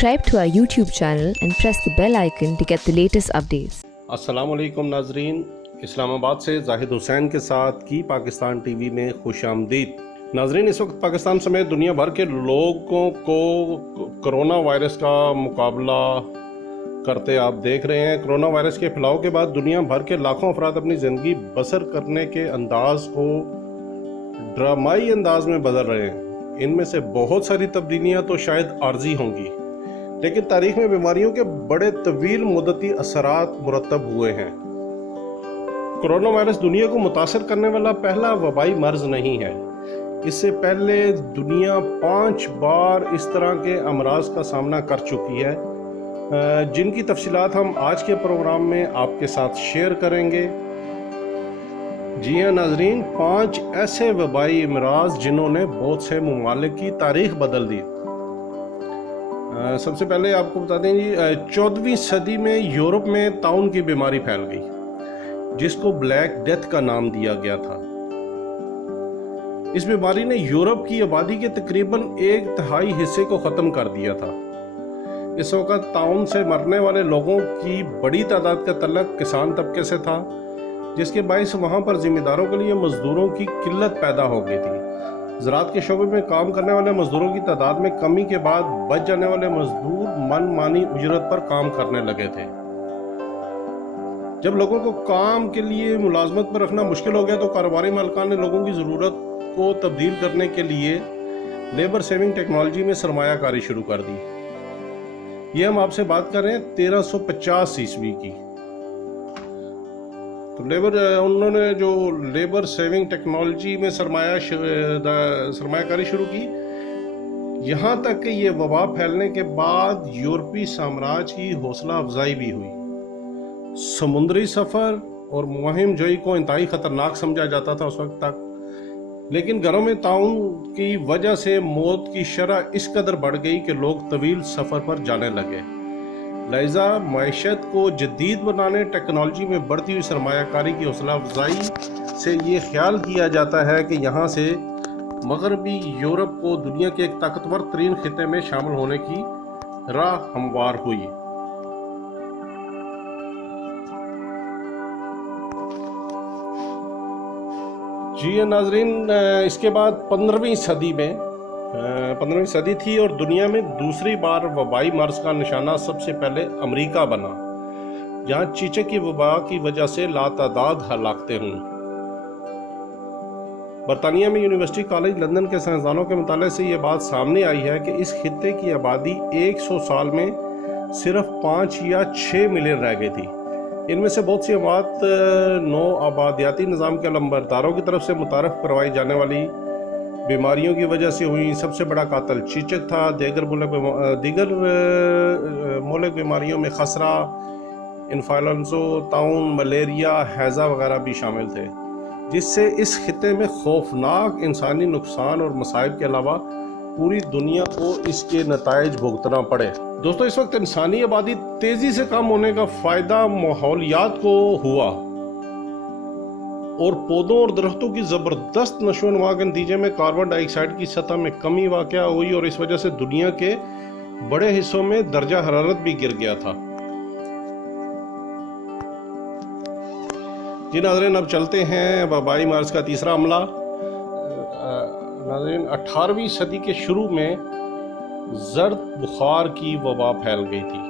Subscribe to our YouTube channel and press the bell icon to get the latest updates. السلام علیکم ناظرین، اسلام آباد سے زاہد حسین کے ساتھ کی پاکستان ٹی وی میں خوش آمدید۔ ناظرین، اس وقت پاکستان سمیت دنیا بھر کے لوگوں کو کرونا وائرس کا مقابلہ کرتے آپ دیکھ رہے ہیں۔ کرونا وائرس کے پھیلاؤ کے بعد دنیا بھر کے لاکھوں افراد اپنی زندگی بسر کرنے کے انداز کو ڈرامائی انداز میں بدل رہے ہیں۔ ان میں سے بہت ساری تبدیلیاں تو شاید عارضی ہوں گی، لیکن تاریخ میں بیماریوں کے بڑے طویل مدتی اثرات مرتب ہوئے ہیں۔ کرونا وائرس دنیا کو متاثر کرنے والا پہلا وبائی مرض نہیں ہے۔ اس سے پہلے دنیا 5 بار اس طرح کے امراض کا سامنا کر چکی ہے، جن کی تفصیلات ہم آج کے پروگرام میں آپ کے ساتھ شیئر کریں گے۔ جی ہاں ناظرین، 5 ایسے وبائی امراض جنہوں نے بہت سے ممالک کی تاریخ بدل دی۔ سب سے پہلے آپ کو بتا دیں جی، 14ویں صدی میں یورپ میں طاعون کی بیماری پھیل گئی، جس کو بلیک ڈیتھ کا نام دیا گیا تھا۔ اس بیماری نے یورپ کی آبادی کے تقریباً 1/3 حصے کو ختم کر دیا تھا۔ اس وقت طاعون سے مرنے والے لوگوں کی بڑی تعداد کا تعلق کسان طبقے سے تھا، جس کے باعث وہاں پر ذمہ داروں کے لیے مزدوروں کی قلت پیدا ہو گئی تھی۔ زراعت کے شعبے میں کام کرنے والے مزدوروں کی تعداد میں کمی کے بعد بچ جانے والے مزدور من مانی اجرت پر کام کرنے لگے تھے۔ جب لوگوں کو کام کے لیے ملازمت پر رکھنا مشکل ہو گیا تو کاروباری مالکان نے لوگوں کی ضرورت کو تبدیل کرنے کے لیے لیبر سیونگ ٹیکنالوجی میں سرمایہ کاری شروع کر دی۔ یہ ہم آپ سے بات کر رہے ہیں 1350 عیسوی کی۔ تو انہوں نے جو لیبر سیونگ ٹیکنالوجی میں سرمایہ کاری شروع کی، یہاں تک کہ یہ وبا پھیلنے کے بعد یورپی سامراج کی حوصلہ افزائی بھی ہوئی۔ سمندری سفر اور مہم جوئی کو انتہائی خطرناک سمجھا جاتا تھا اس وقت تک، لیکن گھروں میں طاعون کی وجہ سے موت کی شرح اس قدر بڑھ گئی کہ لوگ طویل سفر پر جانے لگے۔ لہذا معیشت کو جدید بنانے ٹیکنالوجی میں بڑھتی ہوئی سرمایہ کاری کی حوصلہ افزائی سے یہ خیال کیا جاتا ہے کہ یہاں سے مغربی یورپ کو دنیا کے ایک طاقتور ترین خطے میں شامل ہونے کی راہ ہموار ہوئی۔ جی ناظرین، اس کے بعد 15ویں صدی تھی اور دنیا میں دوسری بار وبائی مرض کا نشانہ سب سے پہلے امریکہ بنا، جہاں چیچک کی وبا کی وجہ سے لاتعداد ہلاکتیں ہوئیں۔ برطانیہ میں یونیورسٹی کالج لندن کے سائنسدانوں کے مطالعے سے یہ بات سامنے آئی ہے کہ اس خطے کی آبادی 100 سال میں صرف 5 یا 6 ملین رہ گئی تھی۔ ان میں سے بہت سی اموات نو آبادیاتی نظام کے علمبرداروں کی طرف سے متعارف کروائی جانے والی بیماریوں کی وجہ سے ہوئی۔ سب سے بڑا قاتل چیچک تھا۔ دیگر مہلک بیماریوں میں خسرہ، انفلوئنزا، طاعون، ملیریا، ہیضہ وغیرہ بھی شامل تھے، جس سے اس خطے میں خوفناک انسانی نقصان اور مصائب کے علاوہ پوری دنیا کو اس کے نتائج بھگتنا پڑے۔ دوستو، اس وقت انسانی آبادی تیزی سے کم ہونے کا فائدہ ماحولیات کو ہوا اور پودوں اور درختوں کی زبردست نشو و نما کے نتیجے میں کاربن ڈائی آکسائڈ کی سطح میں کمی واقع ہوئی اور اس وجہ سے دنیا کے بڑے حصوں میں درجہ حرارت بھی گر گیا تھا۔ جی ناظرین، اب چلتے ہیں وبائی مرض کا تیسرا عملہ۔ ناظرین، 18ویں صدی کے شروع میں زرد بخار کی وبا پھیل گئی تھی۔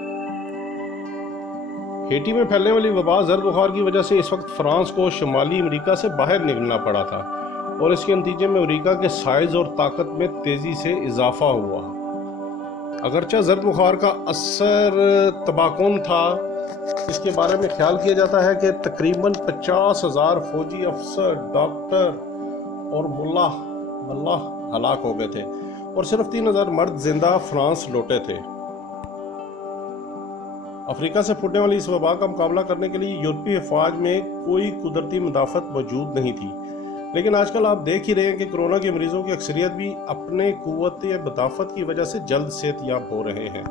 ہیٹی میں پھیلنے والی وبا زرد بخار کی وجہ سے اس وقت فرانس کو شمالی امریکہ سے باہر نکلنا پڑا تھا اور اس کے نتیجے میں امریکہ کے سائز اور طاقت میں تیزی سے اضافہ ہوا۔ اگرچہ زرد بخار کا اثر تباہ کن تھا، اس کے بارے میں خیال کیا جاتا ہے کہ تقریباً 50,000 فوجی افسر، ڈاکٹر اور ملاح ہلاک ہو گئے تھے اور صرف 3,000 مرد زندہ فرانس لوٹے تھے۔ افریقہ سے پھوٹنے والی اس وبا کا مقابلہ کرنے کے لیے یورپی افواج میں کوئی قدرتی مدافعت موجود نہیں تھی، لیکن آج کل آپ دیکھ ہی رہے ہیں کہ کرونا کے مریضوں کی اکثریت بھی اپنے قوت مدافعت کی وجہ سے جلد صحت یاب ہو رہے ہیں۔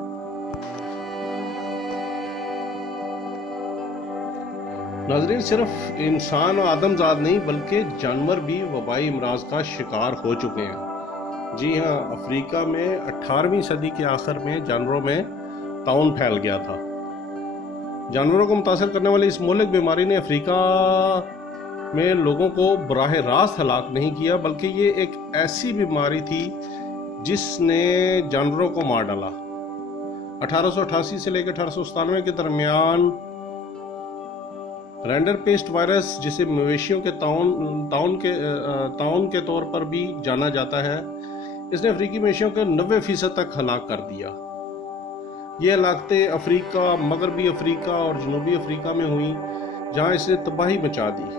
ناظرین، صرف انسان و آدم زاد نہیں بلکہ جانور بھی وبائی امراض کا شکار ہو چکے ہیں۔ جی ہاں، افریقہ میں 18ویں صدی کے آخر میں جانوروں میں طاعون پھیل گیا تھا۔ جانوروں کو متاثر کرنے والی اس مہلک بیماری نے افریقہ میں لوگوں کو براہ راست ہلاک نہیں کیا، بلکہ یہ ایک ایسی بیماری تھی جس نے جانوروں کو مار ڈالا۔ 1888 سے لے کر 1897 کے درمیان رینڈر پیسٹ وائرس، جسے مویشیوں کے طاعون کے طور پر بھی جانا جاتا ہے، اس نے افریقی مویشیوں کے 90% تک ہلاک کر دیا۔ یہ ہلاکتیں افریقہ، مغربی افریقہ اور جنوبی افریقہ میں ہوئیں، جہاں اس نے تباہی مچا دی۔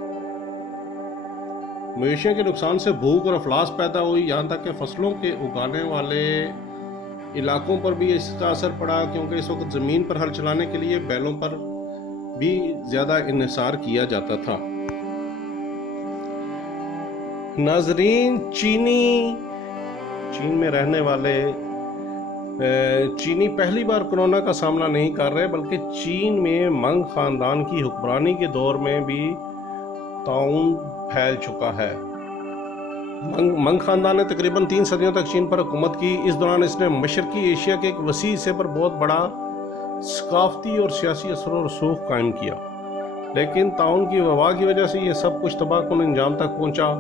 مویشیوں کے نقصان سے بھوک اور افلاس پیدا ہوئی، یہاں تک کہ فصلوں کے اگانے والے علاقوں پر بھی اس کا اثر پڑا، کیونکہ اس وقت زمین پر ہل چلانے کے لیے بیلوں پر بھی زیادہ انحصار کیا جاتا تھا۔ ناظرین، چین میں رہنے والے چینی پہلی بار کورونا کا سامنا نہیں کر رہے، بلکہ چین میں منگ خاندان کی حکمرانی کے دور میں بھی طاعون پھیل چکا ہے۔ منگ خاندان نے تقریباً 3 صدیوں تک چین پر حکومت کی۔ اس دوران اس نے مشرقی ایشیا کے ایک وسیع حصے پر بہت بڑا ثقافتی اور سیاسی اثر و رسوخ قائم کیا، لیکن طاعون کی وبا کی وجہ سے یہ سب کچھ تباہ کن انجام تک پہنچا۔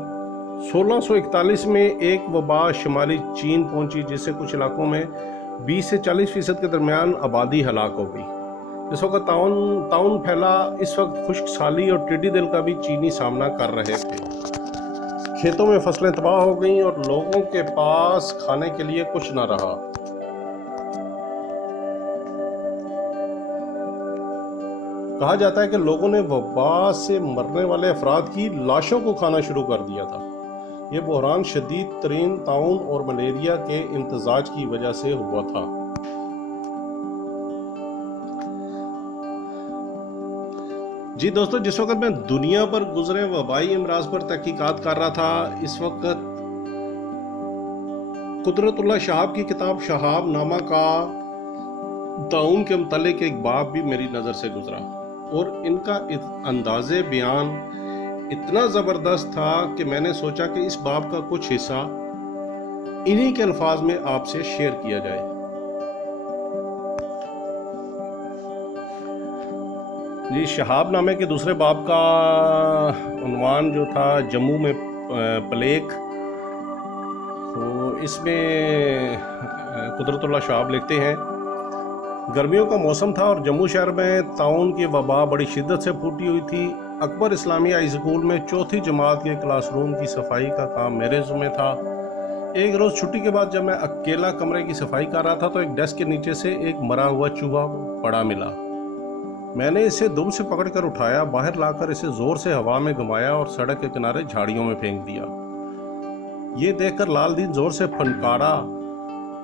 1641 میں ایک وبا شمالی چین پہنچی، جس سے کچھ علاقوں میں 20 سے 40% کے درمیان آبادی ہلاک ہو گئی۔ اس وقت طاعون پھیلا، اس وقت خشک سالی اور ٹڈی دل کا بھی چینی سامنا کر رہے تھے۔ کھیتوں میں فصلیں تباہ ہو گئیں اور لوگوں کے پاس کھانے کے لیے کچھ نہ رہا۔ کہا جاتا ہے کہ لوگوں نے وبا سے مرنے والے افراد کی لاشوں کو کھانا شروع کر دیا تھا۔ یہ بحران شدید ترین طاعون اور ملیریا کے امتزاج کی وجہ سے ہوا تھا۔ جی دوستو، جس وقت میں دنیا پر گزرے وبائی امراض پر تحقیقات کر رہا تھا، اس وقت قدرت اللہ شہاب کی کتاب شہاب نامہ کا طاعون کے متعلق ایک باب بھی میری نظر سے گزرا، اور ان کا انداز بیان اتنا زبردست تھا کہ میں نے سوچا کہ اس باب کا کچھ حصہ انہی کے الفاظ میں آپ سے شیئر کیا جائے۔ جی، شہاب نامے کے دوسرے باب کا عنوان جو تھا جموں میں پلیگ، تو اس میں قدرت اللہ شہاب لکھتے ہیں، گرمیوں کا موسم تھا اور جموں شہر میں طاعون کی وبا بڑی شدت سے پھوٹی ہوئی تھی۔ اکبر اسلامیہ ہائی اسکول میں 4تھی جماعت کے کلاس روم کی صفائی کا کام میرے ذمہ تھا۔ ایک روز چھٹی کے بعد جب میں اکیلا کمرے کی صفائی کر رہا تھا تو ایک ڈیسک کے نیچے سے ایک مرا ہوا چوہا پڑا ملا۔ میں نے اسے دم سے پکڑ کر اٹھایا، باہر لا کر اسے زور سے ہوا میں گھمایا اور سڑک کے کنارے جھاڑیوں میں پھینک دیا۔ یہ دیکھ کر لال دین زور سے پھنکارا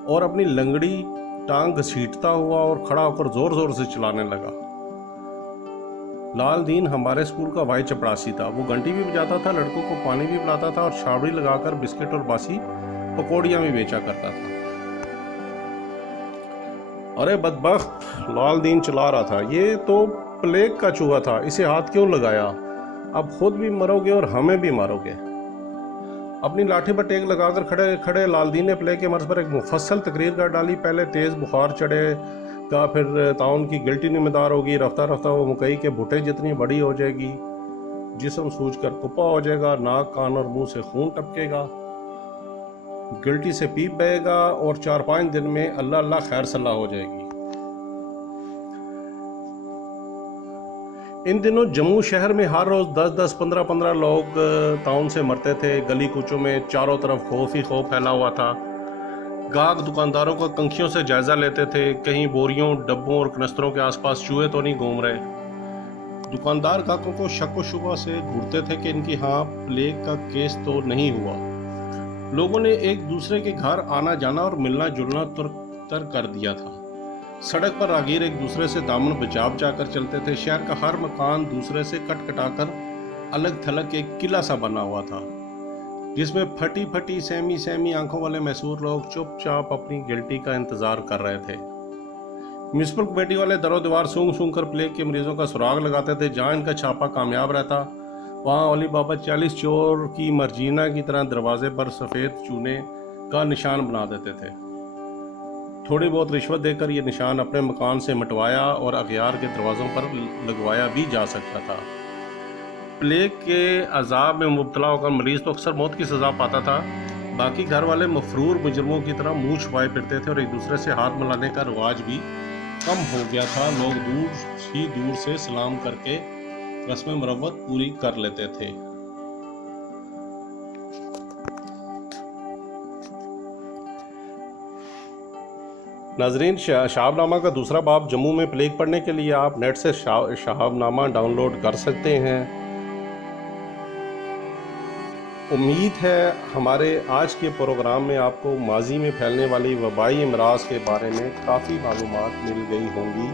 اور اپنی لنگڑی ٹانگ گھسیٹتا ہوا اور کھڑا ہو کر زور زور سے چلانے لگا۔ لال دین ہمارے اسکول کا واحد چپڑاسی تھا۔ وہ گھنٹی بھی بجاتا تھا، لڑکوں کو پانی بھی پلاتا تھا اور چھاوڑی لگا کر بسکٹ اور باسی پکوڑیاں بھی بیچا کرتا تھا۔ ارے بدبخت، لال دین چلا رہا تھا، یہ تو پلیگ کا چوہا تھا، اسے ہاتھ کیوں لگایا؟ اب خود بھی مرو گے اور ہمیں بھی مارو گے۔ اپنی لاٹھی پر ٹیک لگا کر کھڑے کھڑے لال دین نے پلیگ کے مرض پر ایک مفصل تقریر کر ڈالی۔ پہلے تیز بخار چڑھے گا، پھر طاعون کی گلٹی نمودار ہوگی، رفتہ رفتہ وہ مکئی کے بھٹے جتنی بڑی ہو جائے گی، جسم سوج کر کپا ہو جائے گا، ناک کان اور منہ سے خون ٹپکے گا، گلٹی سے پیپ بہے گا اور 4-5 دن میں اللہ اللہ خیر صلاح ہو جائے گی۔ ان دنوں جموں شہر میں ہر روز 10-10 15-15 لوگ طاعون سے مرتے تھے۔ گلی کوچوں میں چاروں طرف خوف ہی خوف پھیلا ہوا تھا۔ گاہک دکانداروں کو کنکھیوں سے جائزہ لیتے تھے، کہیں بوریوں، ڈبوں اور کنستروں کے آس پاس چوہے تو نہیں گھوم رہے۔ دکاندار گاہکوں کو شک و شبہ سے گھورتے تھے کہ ان کی ہاں پلیگ کا کیس تو نہیں ہوا۔ لوگوں نے ایک دوسرے کے گھر آنا جانا اور ملنا جلنا تر کر دیا تھا۔ سڑک پر راہگیر ایک دوسرے سے دامن بچا بچا کر چلتے تھے۔ شہر کا ہر مکان دوسرے سے کٹ کٹا کر الگ تھلگ ایک قلعہ سا بنا ہوا تھا، جس میں پھٹی پھٹی سہمی سہمی آنکھوں والے محصور لوگ چپ چاپ اپنی گلٹی کا انتظار کر رہے تھے۔ میونسپل کمیٹی والے در و دیوار سونگ سونگ کر پلیگ کے مریضوں کا سراغ لگاتے تھے۔ جہاں ان کا چھاپا کامیاب رہتا، وہاں اولی بابا 40 چور کی مرجینا کی طرح دروازے پر سفید چونے کا نشان بنا دیتے تھے. تھوڑی بہت رشوت دے کر یہ نشان اپنے مکان سے مٹوایا اور اغیار کے دروازوں پر لگوایا بھی جا سکتا تھا. پلیگ کے عذاب میں مبتلا ہو کر مریض تو اکثر موت کی سزا پاتا تھا. باقی گھر والے مفرور مجرموں کی طرح منہ چھپائے پھرتے تھے اور ایک دوسرے سے ہاتھ ملانے کا رواج بھی کم ہو گیا تھا. لوگ دور سے سلام کر کے رسم مروت پوری کر لیتے تھے. ناظرین، شہاب نامہ کا دوسرا باب جموں میں پلیگ پڑھنے کے لیے آپ نیٹ سے شہاب نامہ ڈاؤن لوڈ کر سکتے ہیں. امید ہے ہمارے آج کے پروگرام میں آپ کو ماضی میں پھیلنے والی وبائی امراض کے بارے میں کافی معلومات مل گئی ہوں گی.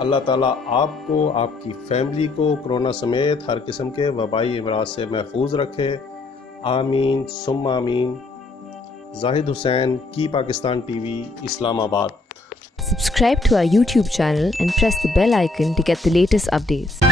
اللہ تعالیٰ آپ کو، آپ کی فیملی کو کرونا سمیت ہر قسم کے وبائی امراض سے محفوظ رکھے. آمین ثم آمین. زاہد حسین کی پاکستان ٹی وی، اسلام آباد. Subscribe to our YouTube channel and press the bell icon to get the latest updates.